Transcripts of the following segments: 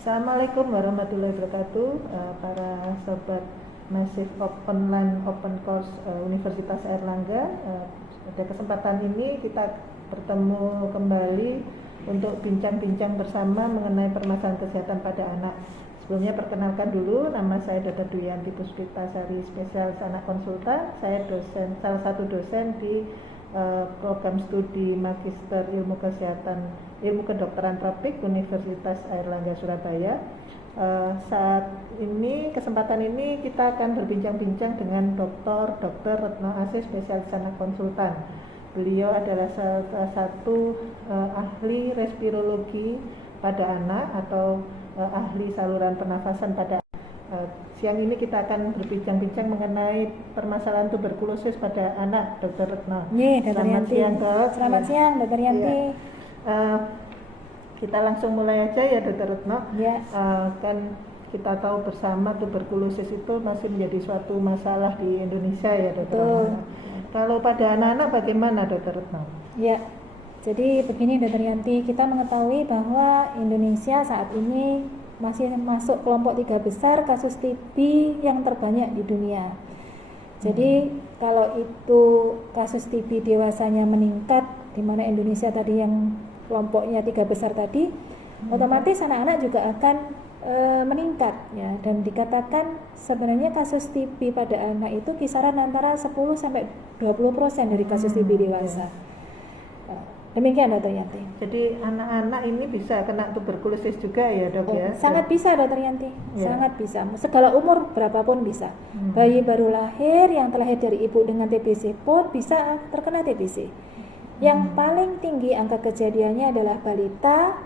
Assalamualaikum warahmatullahi wabarakatuh, para sobat Massive Online Open Course Universitas Airlangga. Pada kesempatan ini kita bertemu kembali untuk bincang-bincang bersama mengenai permasalahan kesehatan pada anak. Sebelumnya perkenalkan dulu, nama saya Dr. Duyanti Puspitasari, spesialis anak konsultan. Saya salah satu dosen di program studi Magister Ilmu Kedokteran Tropik Universitas Airlangga Surabaya. Saat ini, kesempatan ini kita akan berbincang-bincang dengan Dr. Retno AC, spesialis anak konsultan. Beliau adalah salah satu ahli respirologi pada anak atau ahli saluran pernafasan pada anak. Siang ini kita akan berbincang-bincang mengenai permasalahan tuberkulosis pada anak, Dr. Retno. Selamat siang, Dok. Selamat siang, Dr. Yanti. Kita langsung mulai aja ya, Dr. Retno. Ya. Kan kita tahu bersama tuberkulosis itu masih menjadi suatu masalah di Indonesia ya, Dr. Retno. Kalau pada anak-anak bagaimana, Dr. Retno? Ya. Jadi begini, Dr. Yanti, kita mengetahui bahwa Indonesia saat ini masih masuk kelompok 3 besar kasus TB yang terbanyak di dunia. Jadi kalau itu kasus TB dewasanya meningkat, di mana Indonesia tadi yang kelompoknya 3 besar tadi, otomatis anak-anak juga akan meningkat ya. Dan dikatakan sebenarnya kasus TB pada anak itu kisaran antara 10-20% dari kasus TB dewasa. Demikian, Dr. Yanti. Jadi anak-anak ini bisa kena tuberkulosis juga ya, Dok? Ya? Sangat bisa, Dr. Yanti. Sangat bisa. Segala umur berapapun bisa. Bayi baru lahir yang terlahir dari ibu dengan TBC pun bisa terkena TBC. Yang paling tinggi angka kejadiannya adalah balita,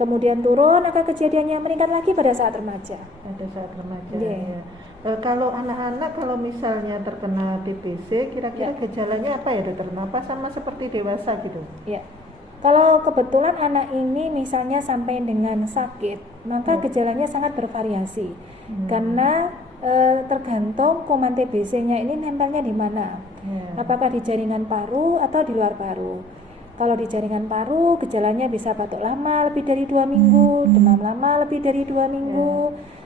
kemudian turun angka kejadiannya meningkat lagi pada saat remaja. Pada saat remaja. Ya. Kalau anak-anak kalau misalnya terkena TBC, kira-kira gejalanya apa ya, Dokter? Apa sama seperti dewasa gitu? Ya. Kalau kebetulan anak ini misalnya sampai dengan sakit, maka gejalanya sangat bervariasi. Karena tergantung kuman TBC-nya ini nempelnya di mana. Apakah di jaringan paru atau di luar paru. Kalau di jaringan paru, gejalanya bisa batuk lama lebih dari 2 minggu, demam lama lebih dari 2 minggu.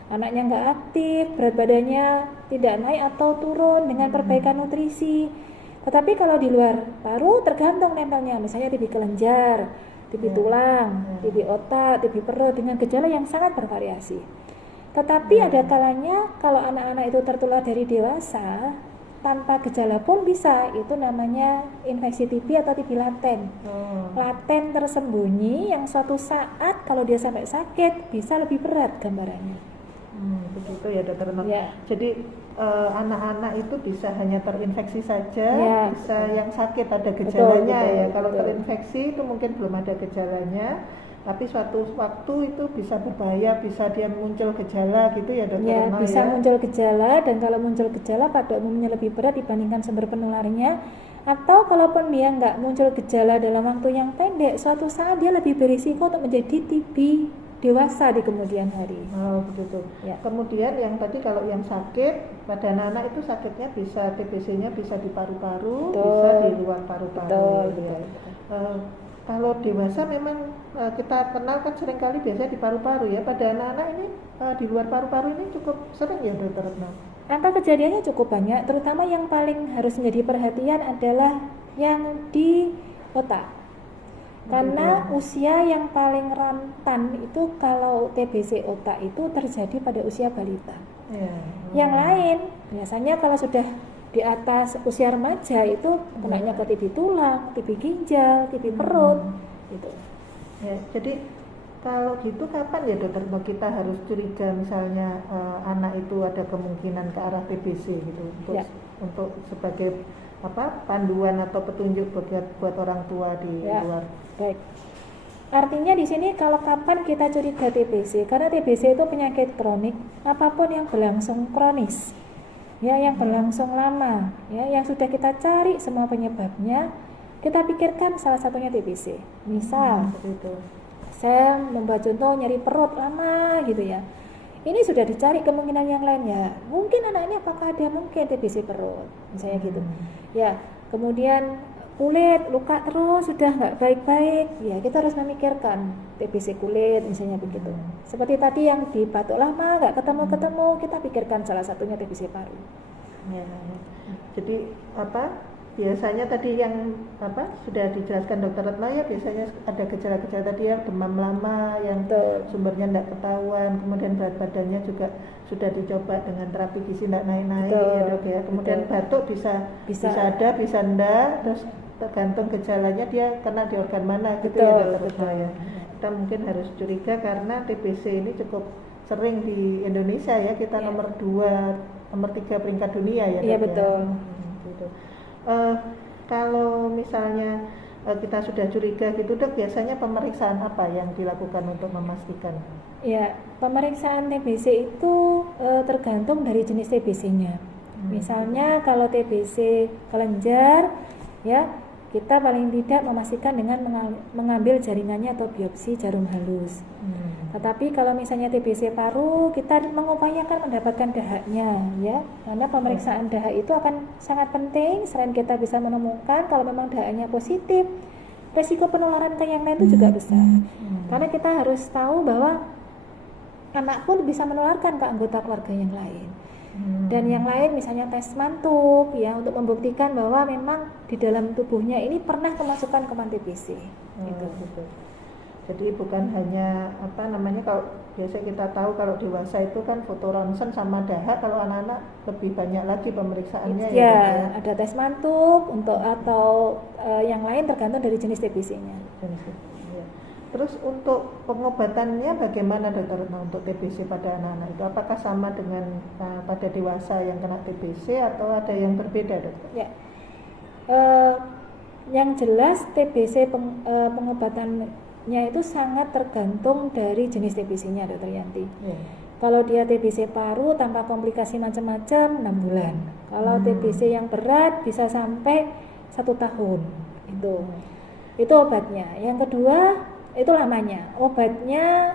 Anaknya nggak aktif, berat badannya tidak naik atau turun dengan perbaikan nutrisi. Tetapi kalau di luar paru tergantung nempelnya, misalnya TB kelenjar, TB tulang, TB otak, TB perut dengan gejala yang sangat bervariasi. Tetapi ada kalanya kalau anak-anak itu tertular dari dewasa tanpa gejala pun bisa, itu namanya infeksi TB atau TB laten. Laten tersembunyi yang suatu saat kalau dia sampai sakit bisa lebih berat gambarannya. Begitu ya, Dokter. Ya. Jadi anak-anak itu bisa hanya terinfeksi saja, bisa yang sakit ada gejalanya. Betul. Kalau terinfeksi itu mungkin belum ada gejalanya, tapi suatu waktu itu bisa berbahaya, bisa dia muncul gejala gitu ya, Dokter. Ya, bisa muncul gejala, dan kalau muncul gejala pada umumnya lebih berat dibandingkan sumber penularannya. Atau kalaupun dia nggak muncul gejala dalam waktu yang pendek, suatu saat dia lebih berisiko untuk menjadi TB dewasa di kemudian hari. Begitu. Ya. Kemudian yang tadi kalau yang sakit pada anak-anak itu sakitnya bisa TBC-nya bisa di paru-paru, bisa di luar paru-paru. Betul. Kalau dewasa memang kita kenal kan seringkali biasanya di paru-paru ya. Pada anak-anak ini di luar paru-paru ini cukup sering ya, Dokter Retno? Angka kejadiannya cukup banyak, terutama yang paling harus menjadi perhatian adalah yang di otak. Karena usia yang paling rentan itu kalau TBC otak itu terjadi pada usia balita. Yang lain biasanya kalau sudah di atas usia remaja itu kenanya ke TB tulang, TB ginjal, TB perut gitu. Ya, jadi kalau gitu kapan ya, Dokter, kita harus curiga misalnya anak itu ada kemungkinan ke arah TBC gitu untuk sebagai panduan atau petunjuk buat orang tua di luar. Baik. Artinya di sini kalau kapan kita curiga TBC, karena TBC itu penyakit kronik, apapun yang berlangsung kronis, ya, yang berlangsung lama, ya, yang sudah kita cari semua penyebabnya, kita pikirkan salah satunya TBC. Misal, saya membuat contoh nyeri perut lama gitu ya. Ini sudah dicari kemungkinan yang lainnya. Mungkin anak ini apakah ada mungkin TBC perut, misalnya gitu. Ya, kemudian kulit luka terus sudah nggak baik-baik, ya kita harus memikirkan TBC kulit misalnya begitu. Seperti tadi yang di batuk lama nggak ketemu-ketemu, kita pikirkan salah satunya TBC paru. Ya. Jadi biasanya tadi yang sudah dijelaskan Dokter Retno ya, biasanya ada gejala-gejala tadi ya, demam lama yang sumbernya tidak ketahuan, kemudian berat badannya juga sudah dicoba dengan terapi gizi tidak naik-naik ya Dok ya, kemudian batuk bisa ada bisa enggak, terus tergantung gejalanya dia kena di organ mana gitu ya Dokter Retno ya. Kita mungkin harus curiga karena TBC ini cukup sering di Indonesia ya, kita nomor 2, nomor 3 peringkat dunia ya Dok. Iya betul. Gitu. Kalau misalnya kita sudah curiga gitu Dok, biasanya pemeriksaan apa yang dilakukan untuk memastikan? Ya, pemeriksaan TBC itu tergantung dari jenis TBC-nya. Misalnya kalau TBC kelenjar, ya kita paling tidak memastikan dengan mengambil jaringannya atau biopsi jarum halus. Tetapi kalau misalnya TBC paru, kita mengupayakan mendapatkan dahaknya, ya, karena pemeriksaan dahak itu akan sangat penting. Selain kita bisa menemukan kalau memang dahaknya positif, resiko penularan ke yang lain itu juga besar. Karena kita harus tahu bahwa anak pun bisa menularkan ke anggota keluarga yang lain. Dan yang lain misalnya tes mantuk ya, untuk membuktikan bahwa memang di dalam tubuhnya ini pernah kemasukan kuman TBC. Gitu. Jadi bukan hanya kalau biasa kita tahu kalau dewasa itu kan foto ronsen sama dahak, kalau anak-anak lebih banyak lagi pemeriksaannya ya. Ada tes mantuk atau yang lain tergantung dari jenis TBC-nya. Terus untuk pengobatannya bagaimana Dokter Retno untuk TBC pada anak-anak itu? Apakah sama dengan pada dewasa yang kena TBC atau ada yang berbeda Dokter? Ya, yang jelas TBC pengobatannya itu sangat tergantung dari jenis TBC-nya Dokter Yanti. Kalau dia TBC paru tanpa komplikasi macam-macam 6 bulan. Kalau TBC yang berat bisa sampai 1 tahun. Itu obatnya. Yang kedua itu lamanya. Obatnya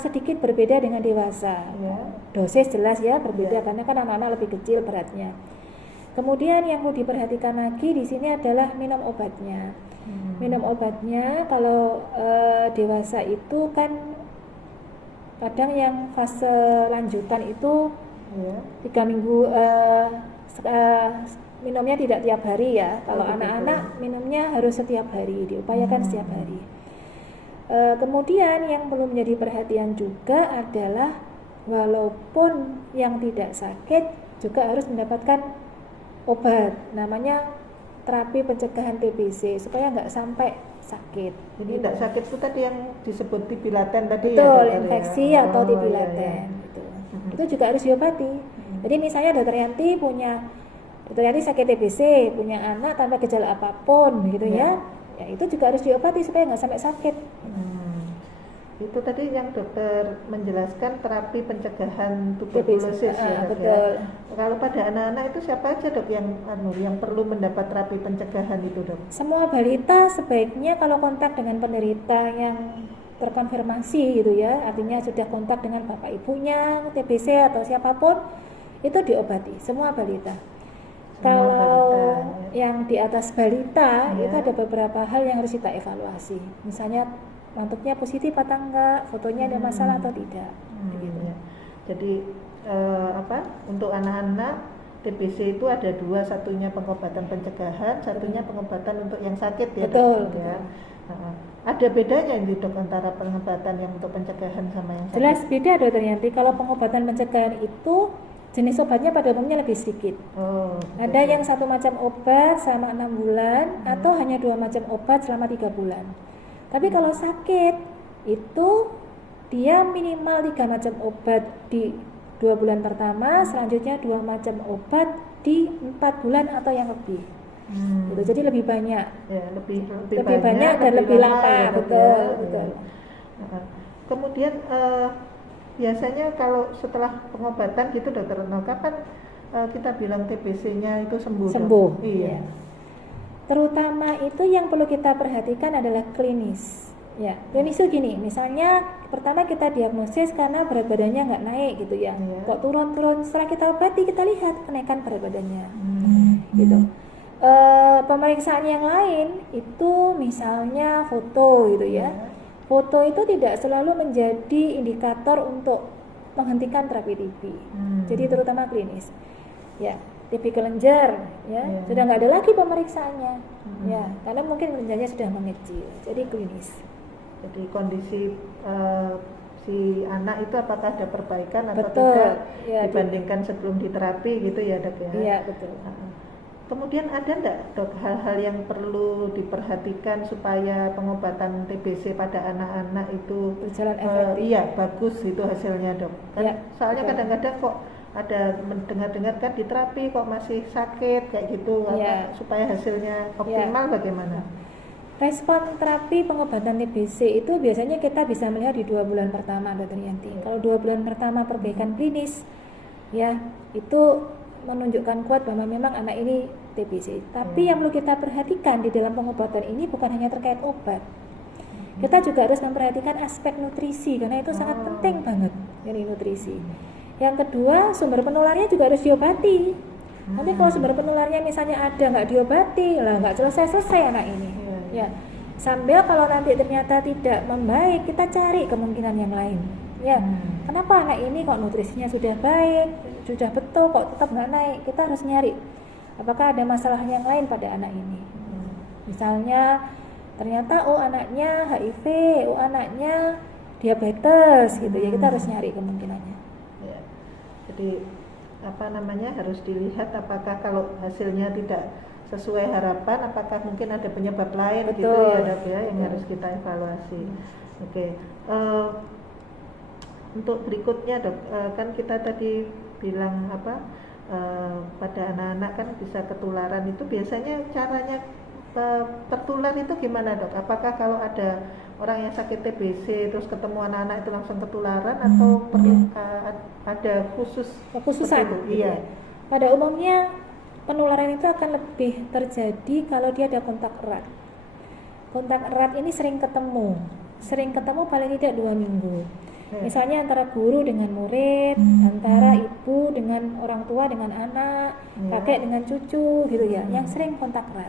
sedikit berbeda dengan dewasa. Dosis jelas ya berbeda karena kan anak-anak lebih kecil beratnya. Kemudian yang perlu diperhatikan lagi di sini adalah minum obatnya. Minum obatnya kalau dewasa itu kan kadang yang fase lanjutan itu 3 minggu minumnya tidak tiap hari ya. Kalau anak-anak minumnya harus setiap hari, diupayakan setiap hari. Kemudian yang perlu menjadi perhatian juga adalah walaupun yang tidak sakit juga harus mendapatkan obat, namanya terapi pencegahan TBC supaya nggak sampai sakit. Jadi tidak sakit itu tadi yang disebut TB laten tadi. Betul, ya, infeksi ya? Atau TB laten. Gitu. Itu juga harus diobati. Jadi misalnya Dokter Yanti sakit TBC, punya anak tanpa gejala apapun gitu ya itu juga harus diobati supaya nggak sampai sakit. Itu tadi yang dokter menjelaskan terapi pencegahan tuberkulosis ya. Betul. Kalau pada anak-anak itu siapa aja Dok yang perlu mendapat terapi pencegahan itu Dok? Semua balita sebaiknya kalau kontak dengan penderita yang terkonfirmasi gitu ya, artinya sudah kontak dengan bapak ibunya TBC atau siapapun, itu diobati semua balita. Kalau yang di atas balita itu ada beberapa hal yang harus kita evaluasi. Misalnya mantuknya positif atau enggak, fotonya ada masalah atau tidak. Gitu. Jadi untuk anak-anak TBC itu ada 2, satunya pengobatan pencegahan, satunya pengobatan untuk yang sakit ya. Betul. Ya. Ada bedanya ini Dok antara pengobatan yang untuk pencegahan sama yang sakit? Jelas beda Dokter Yanti. Kalau pengobatan pencegahan itu jenis obatnya pada umumnya lebih sedikit. Ada yang 1 macam obat selama 6 bulan atau hanya 2 macam obat selama 3 bulan. Tapi kalau sakit itu dia minimal 3 macam obat di 2 bulan pertama, selanjutnya 2 macam obat di 4 bulan atau yang lebih. Gitu. Jadi lebih banyak. Ya, lebih banyak dan lebih lama ya, betul. Kemudian biasanya kalau setelah pengobatan gitu Dokter Retno, kapan kita bilang TBC-nya itu sembuh? Iya. Terutama itu yang perlu kita perhatikan adalah klinis. Ya, klinis itu gini, misalnya pertama kita diagnosis karena berat badannya nggak naik gitu ya. Kok turun-turun, setelah kita obati kita lihat kenaikan berat badannya. Gitu. Pemeriksaan yang lain itu misalnya foto gitu ya. Foto itu tidak selalu menjadi indikator untuk menghentikan terapi TB. Jadi terutama klinis. Ya, TB kelenjar ya, sudah nggak ada lagi pemeriksaannya. Ya, karena mungkin kelenjarnya sudah mengecil. Jadi klinis. Jadi kondisi si anak itu apakah ada perbaikan atau Betul. tidak Ya, dibandingkan sebelum diterapi gitu ya dok ya? Iya betul. Kemudian ada enggak dok hal-hal yang perlu diperhatikan supaya pengobatan TBC pada anak-anak itu Berjalan efektif. iya bagus itu hasilnya dok? Kan Ya, soalnya betul. kadang-kadang kok ada mendengar-dengar kan di terapi kok masih sakit kayak gitu, Ya. supaya hasilnya optimal bagaimana? Respon terapi pengobatan TBC itu biasanya kita bisa melihat di 2 bulan pertama, Dr. Yanti. Kalau 2 bulan pertama perbaikan klinis, ya itu menunjukkan kuat bahwa memang anak ini TBC. Tapi yang perlu kita perhatikan di dalam pengobatan ini bukan hanya terkait obat. Kita juga harus memperhatikan aspek nutrisi karena itu sangat penting banget, dari nutrisi. Yang kedua, sumber penularnya juga harus diobati. Nanti kalau sumber penularnya misalnya ada nggak diobati, lah nggak selesai-selesai anak ini. Ya, sambil kalau nanti ternyata tidak membaik, kita cari kemungkinan yang lain. Ya, kenapa anak ini kok nutrisinya sudah baik, sudah betul, kok tetap nggak naik? Kita harus nyari, apakah ada masalah yang lain pada anak ini. Misalnya, ternyata anaknya HIV, anaknya diabetes, gitu ya. Kita harus nyari kemungkinannya. Ya. Jadi harus dilihat apakah kalau hasilnya tidak sesuai harapan, apakah mungkin ada penyebab lain. Betul. Gitu ya dok ya yang harus kita evaluasi. Oke. Untuk berikutnya dok, kan kita tadi bilang pada anak-anak kan bisa ketularan, itu biasanya caranya tertular itu gimana dok? Apakah kalau ada orang yang sakit TBC terus ketemu anak-anak itu langsung ketularan atau perlu ada kekhususan? Itu? Iya. Pada umumnya penularan itu akan lebih terjadi kalau dia ada kontak erat. Kontak erat ini sering ketemu paling tidak 2 minggu. Misalnya antara guru dengan murid, antara ibu dengan orang tua dengan anak, kakek dengan cucu gitu ya, yang sering kontak erat.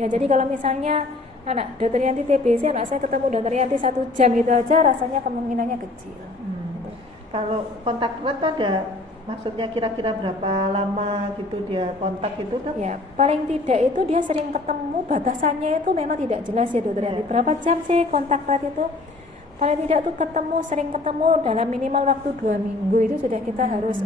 Ya, jadi kalau misalnya anak Dr. Yanti TBC, anak saya ketemu Dr. Yanti 1 jam gitu aja, rasanya kemungkinannya kecil. Kalau kontak erat itu ada maksudnya kira-kira berapa lama gitu dia kontak itu dok? Ya, paling tidak itu dia sering ketemu, batasannya itu memang tidak jelas ya Dr. Yanti. Berapa jam sih kontak erat itu? Paling tidak tuh sering ketemu dalam minimal waktu 2 minggu itu sudah kita harus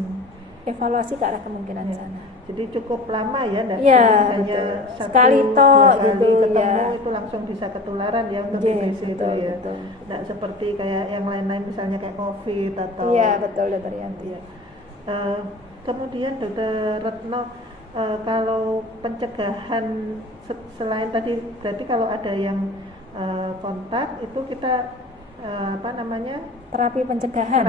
evaluasi ke arah kemungkinan sana. Jadi cukup lama ya, hanya sekali gitu ketemu ya. itu langsung bisa ketularan ya untuk TBC itu ya. Tidak seperti kayak yang lain-lain misalnya kayak COVID atau. Iya betul Dr. Yanti. Kemudian Dr. Retno, kalau pencegahan selain tadi, berarti kalau ada yang kontak itu kita terapi pencegahan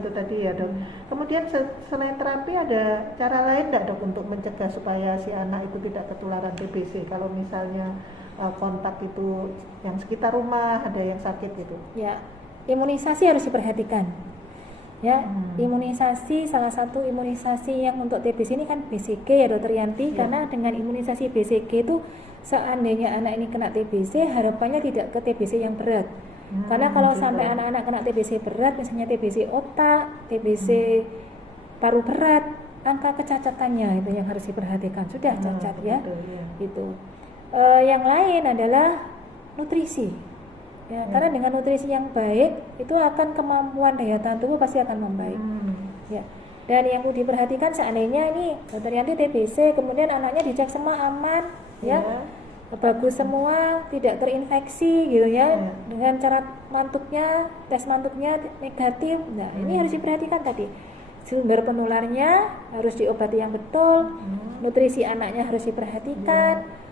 itu tadi ya dok. Kemudian selain terapi ada cara lain nggak dok untuk mencegah supaya si anak itu tidak ketularan TBC kalau misalnya kontak itu yang sekitar rumah ada yang sakit gitu? Ya, imunisasi harus diperhatikan. Ya, imunisasi, salah satu imunisasi yang untuk TBC ini kan BCG ya Dr. Yanti, karena dengan imunisasi BCG itu seandainya anak ini kena TBC, harapannya tidak ke TBC yang berat. Karena kalau sampai anak-anak kena TBC berat, misalnya TBC otak, TBC paru berat, angka kecacatannya itu yang harus diperhatikan. Sudah cacat ya, gitu. Yang lain adalah nutrisi. Ya, karena dengan nutrisi yang baik itu akan kemampuan daya tahan tubuh pasti akan membaik. Ya. Dan yang perlu diperhatikan seandainya ini Dr. Yanti TBC, kemudian anaknya dicek semua aman, ya. Bagus semua, tidak terinfeksi gitu ya, dengan cara tes mantuknya negatif. Nah, ini harus diperhatikan tadi. Sumber penularnya harus diobati yang betul, nutrisi anaknya harus diperhatikan.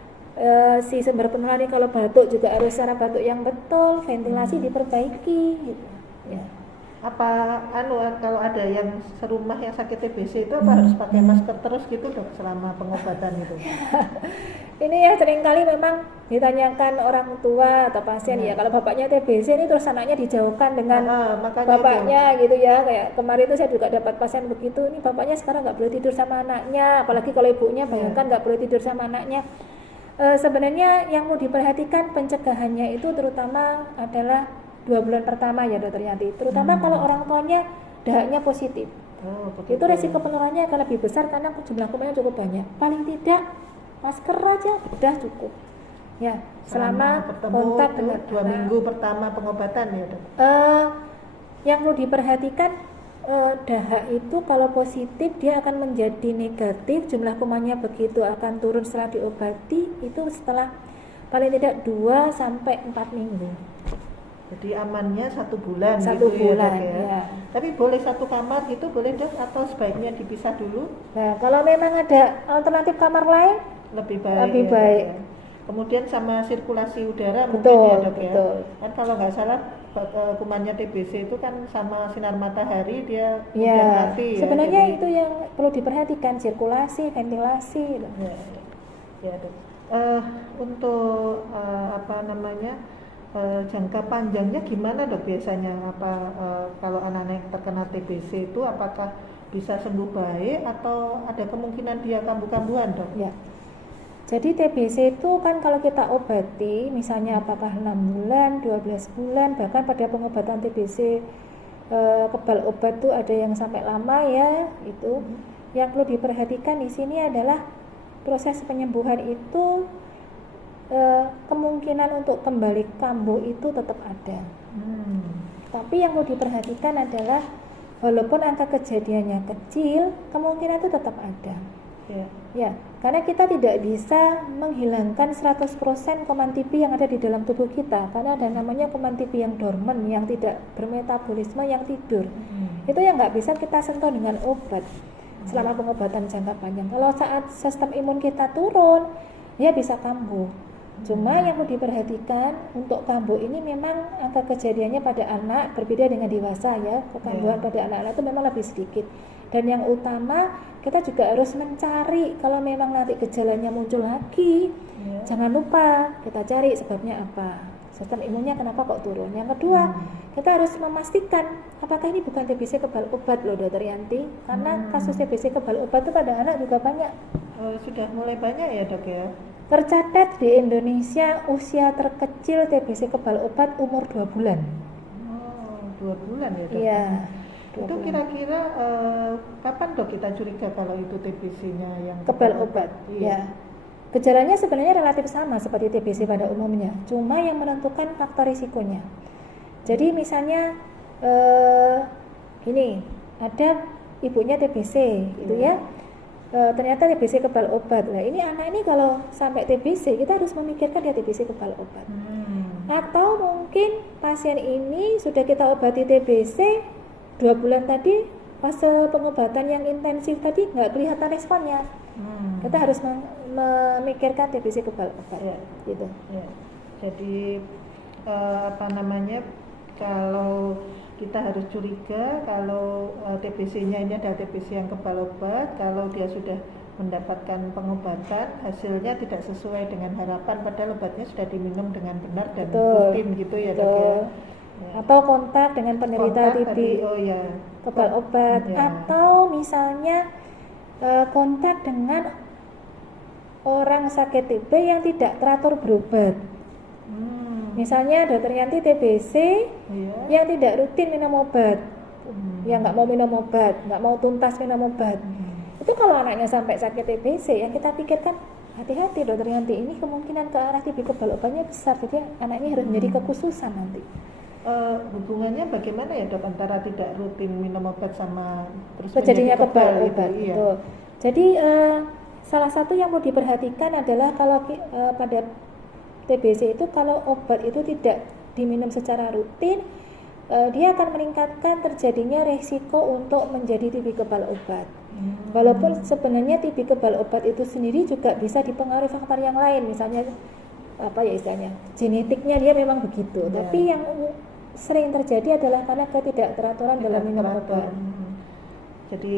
Si sumber penular kalau batuk juga harus cara batuk yang betul, ventilasi diperbaiki gitu. Ya. Apa kalau ada yang serumah yang sakit TBC itu apa harus pakai masker terus gitu dok selama pengobatan itu? Ini yang seringkali memang ditanyakan orang tua atau pasien ya, kalau bapaknya TBC ini terus anaknya dijauhkan dengan makanya bapaknya gitu ya. Kayak kemarin itu saya juga dapat pasien begitu, ini bapaknya sekarang nggak boleh tidur sama anaknya, apalagi kalau ibunya bayangkan nggak boleh tidur sama anaknya. Sebenarnya yang mau diperhatikan pencegahannya itu terutama adalah 2 bulan pertama ya dokter Yanti, terutama kalau orang tuanya dahaknya positif. Itu resiko penularannya akan lebih besar karena jumlah kumannya cukup banyak. Paling tidak masker aja udah cukup ya selama kontak dengan 2 minggu pertama pengobatan ya dok. Yang perlu diperhatikan, dahak itu kalau positif dia akan menjadi negatif, jumlah kumannya begitu akan turun setelah diobati itu setelah paling tidak 2-4 minggu. Jadi amannya 1 bulan. 1 gitu bulan ya, dok, ya. Ya. Tapi boleh satu kamar gitu boleh dok atau sebaiknya dipisah dulu? Nah kalau memang ada alternatif kamar lain Lebih baik. lebih baik. Ya. Kemudian sama sirkulasi udara Betul, mungkin ya dok betul. ya. Kan kalau nggak salah kumannya TBC itu kan sama sinar matahari dia mudah Ya, mati ya. sebenarnya Jadi, itu yang perlu diperhatikan, sirkulasi, ventilasi gitu. ya dok. Untuk jangka panjangnya gimana dok biasanya? Kalau anak-anak yang terkena TBC itu apakah bisa sembuh baik atau ada kemungkinan dia kambuh-kambuhan dok? Ya. Jadi TBC itu kan kalau kita obati, misalnya apakah 6 bulan, 12 bulan, bahkan pada pengobatan TBC kebal obat tuh ada yang sampai lama ya, itu. Yang perlu diperhatikan di sini adalah proses penyembuhan itu kemungkinan untuk kembali kambuh itu tetap ada. Tapi yang perlu diperhatikan adalah walaupun angka kejadiannya kecil, kemungkinan itu tetap ada. Ya, karena kita tidak bisa menghilangkan 100% kuman TB yang ada di dalam tubuh kita, karena ada namanya kuman TB yang dorman, yang tidak bermetabolisme, yang tidur. Itu yang nggak bisa kita sentuh dengan obat selama pengobatan jangka panjang. Kalau saat sistem imun kita turun, dia bisa kambuh. Cuma yang perlu diperhatikan untuk kambuh ini memang angka kejadiannya pada anak berbeda dengan dewasa ya. Kekambuhan pada anak-anak itu memang lebih sedikit. Dan yang utama kita juga harus mencari kalau memang nanti gejalanya muncul lagi, jangan lupa kita cari sebabnya apa, sistem imunnya kenapa kok turun. Yang kedua, kita harus memastikan apakah ini bukan TBC kebal obat loh dokter Yanti, karena kasus TBC kebal obat itu pada anak juga banyak. Sudah mulai banyak ya dok ya. Tercatat di Indonesia usia terkecil TBC kebal obat umur 2 bulan. 2 bulan ya dok. Iya. Itu kira-kira kapan dok kita curiga kalau itu TBC-nya yang kebal obat? Iya. Ya. Gejalanya sebenarnya relatif sama seperti TBC pada umumnya, cuma yang menentukan faktor risikonya. Jadi misalnya gini, ada ibunya TBC gitu ya. Ternyata TBC kebal obat. Lah ini anak ini kalau sampai TBC kita harus memikirkan dia TBC kebal obat. Atau mungkin pasien ini sudah kita obati TBC 2 bulan tadi, fase pengobatan yang intensif tadi nggak kelihatan responnya. Kita harus memikirkan TBC kebal obat gitu. Jadi kalau kita harus curiga kalau TBC-nya ini adalah TBC yang kebal obat, kalau dia sudah mendapatkan pengobatan hasilnya tidak sesuai dengan harapan padahal obatnya sudah diminum dengan benar dan rutin gitu ya dok ya. Atau kontak dengan penderita TB kebal obat, atau misalnya kontak dengan orang sakit TB yang tidak teratur berobat. Misalnya dokter Yanti TBC yang tidak rutin minum obat, yang nggak mau minum obat, nggak mau tuntas minum obat. Itu kalau anaknya sampai sakit TBC, yang kita pikirkan hati-hati dokter Yanti, ini kemungkinan ke arah TB kebal obatnya besar, jadi anaknya harus menjadi kekhususan nanti. Hubungannya bagaimana ya dok antara tidak rutin minum obat sama terus terjadinya kebal obat? Iya. Betul. Jadi salah satu yang mau diperhatikan adalah kalau pada TBC itu kalau obat itu tidak diminum secara rutin, dia akan meningkatkan terjadinya resiko untuk menjadi TB kebal obat. Walaupun sebenarnya TB kebal obat itu sendiri juga bisa dipengaruhi faktor yang lain, misalnya istilahnya genetiknya dia memang begitu, tapi yang sering terjadi adalah karena ketidakteraturan dalam minum teratur. obat. Jadi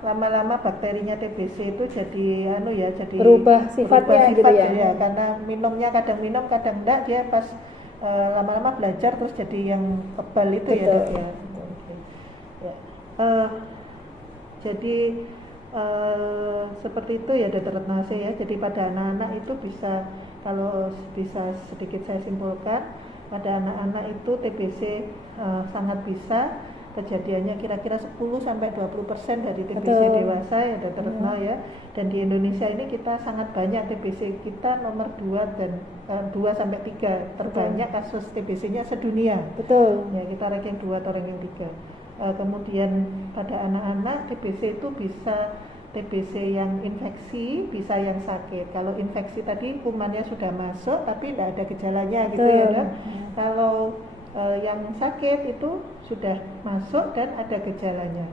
lama-lama bakterinya TBC itu jadi jadi Berubah sifatnya gitu ya. karena minumnya kadang minum kadang enggak, dia pas lama-lama belajar terus jadi yang kebal itu. Betul. Ya Dok ya. Oke. Ya. Jadi seperti itu ya Dr. Retnase ya. Jadi pada anak-anak itu bisa, kalau bisa sedikit saya simpulkan, pada anak-anak itu TBC sangat bisa kejadiannya kira-kira 10-20% dari TBC Betul. dewasa ya Dr. Retno ya. Dan di Indonesia ini kita sangat banyak, TBC kita nomor 2 dan 2-3 terbanyak kasus TBC-nya sedunia. Betul. Ya, kita ranking 2 atau ranking 3. Kemudian pada anak-anak TBC itu bisa TBC yang infeksi, bisa yang sakit. Kalau infeksi tadi kumannya sudah masuk tapi tidak ada gejalanya gitu ya Dok. Kalau yang sakit itu sudah masuk dan ada gejalanya.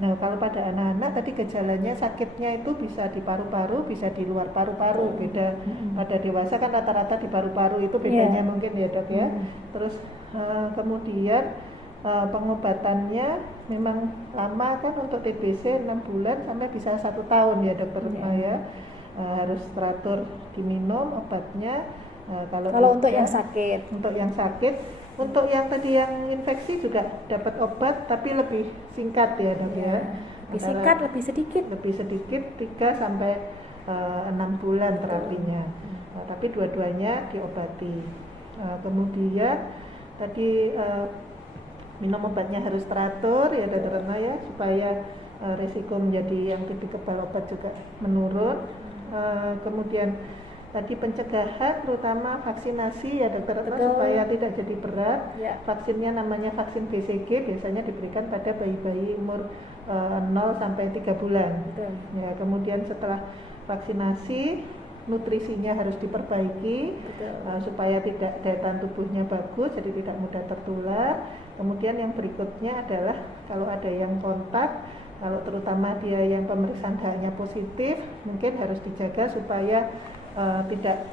Nah, kalau pada anak-anak tadi gejalanya sakitnya itu bisa di paru-paru, bisa di luar paru-paru. Beda pada dewasa kan rata-rata di paru-paru, itu bedanya mungkin ya Dok ya. Terus kemudian pengobatannya memang lama kan untuk TBC 6 bulan sampai bisa 1 tahun ya Dokter Retno ya. Harus teratur diminum obatnya. Kalau untuk yang sakit. Untuk yang sakit. Untuk yang tadi yang infeksi juga dapat obat tapi lebih singkat ya Dok ya. Lebih singkat, lebih sedikit. Lebih sedikit 3 sampai 6 bulan terapinya. Tapi dua-duanya diobati. Kemudian tadi minum obatnya harus teratur ya Dr. Retno ya, supaya resiko menjadi yang TB kebal obat juga menurun. Kemudian tadi pencegahan terutama vaksinasi ya Dr. Retno, supaya tidak jadi berat. Vaksinnya namanya vaksin BCG, biasanya diberikan pada bayi-bayi umur 0 sampai 3 bulan. Ya, kemudian setelah vaksinasi nutrisinya harus diperbaiki supaya tidak daya tahan tubuhnya bagus, jadi tidak mudah tertular. Kemudian yang berikutnya adalah kalau ada yang kontak, kalau terutama dia yang pemeriksaan darahnya positif, mungkin harus dijaga supaya tidak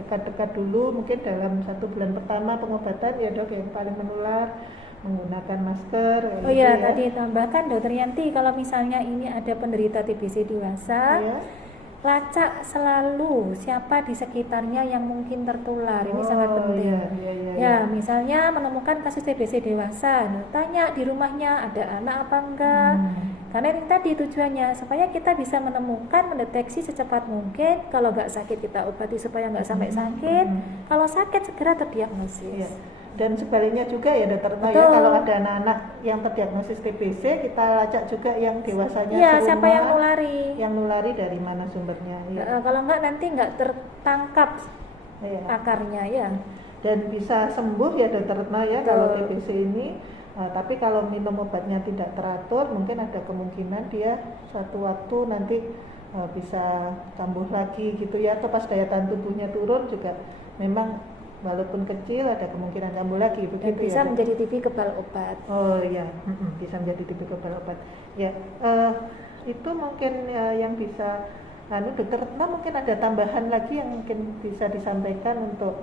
dekat-dekat dulu. Mungkin dalam 1 bulan pertama pengobatan ya Dok, yang paling menular menggunakan masker. Oh iya, tadi tambahkan Dokter Yanti, kalau misalnya ini ada penderita TBC dewasa, lacak selalu siapa di sekitarnya yang mungkin tertular. Ini sangat penting. Misalnya menemukan kasus TBC dewasa, tanya di rumahnya ada anak apa enggak. Karena ini tadi tujuannya supaya kita bisa menemukan, mendeteksi secepat mungkin. Kalau nggak sakit kita obati supaya nggak sampai sakit. Kalau sakit segera terdiagnosis. Dan sebaliknya juga ya Dokter Retno ya, kalau ada anak-anak yang terdiagnosis TBC, kita lacak juga yang dewasanya serumah, siapa yang nulari. Yang nulari dari mana sumbernya ya. Kalau enggak nanti nggak tertangkap akarnya ya. Dan bisa sembuh ya Dokter Retno ya kalau TBC ini. Tapi kalau minum obatnya tidak teratur, mungkin ada kemungkinan dia suatu waktu nanti bisa kambuh lagi gitu ya, atau pas daya tahan tubuhnya turun juga memang walaupun kecil ada kemungkinan kambuh lagi begitu. Dan bisa menjadi TB kebal obat. Oh iya, bisa menjadi TB kebal obat. Ya, itu mungkin yang bisa Dokter Retno, mungkin ada tambahan lagi yang mungkin bisa disampaikan untuk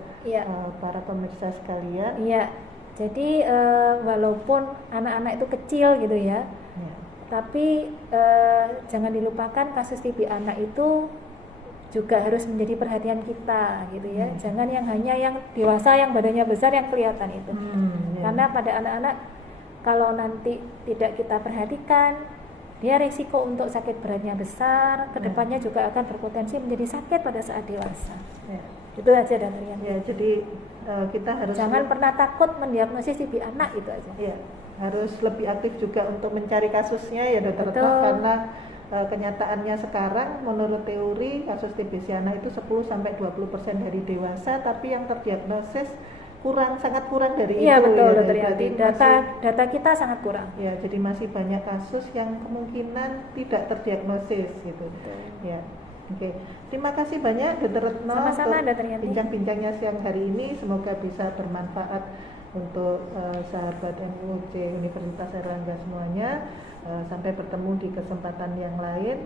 para pemirsa sekalian. Iya. Jadi walaupun anak-anak itu kecil gitu ya. Tapi jangan dilupakan kasus TB anak itu juga harus menjadi perhatian kita gitu ya. Jangan yang hanya yang dewasa yang badannya besar yang kelihatan itu. Karena pada anak-anak kalau nanti tidak kita perhatikan, dia resiko untuk sakit beratnya besar, kedepannya juga akan berpotensi menjadi sakit pada saat dewasa. Itu aja dan Rian. Jadi kita harus jangan pernah takut mendiagnosis TB anak, itu aja. Harus lebih aktif juga untuk mencari kasusnya ya Dokter Retno, karena kenyataannya sekarang menurut teori kasus TBC anak itu 10-20% dari dewasa, tapi yang terdiagnosis sangat kurang dari itu. Iya betul Dokter Yanti, data kita sangat kurang. Ya, jadi masih banyak kasus yang kemungkinan tidak terdiagnosis gitu. Ya. Oke. Terima kasih banyak Dokter Retno untuk bincang-bincangnya siang hari ini, semoga bisa bermanfaat untuk sahabat MUC Universitas Airlangga semuanya. Sampai bertemu di kesempatan yang lain.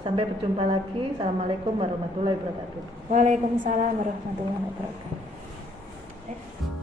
Sampai berjumpa lagi. Assalamualaikum warahmatullahi wabarakatuh. Waalaikumsalam warahmatullahi wabarakatuh. Next.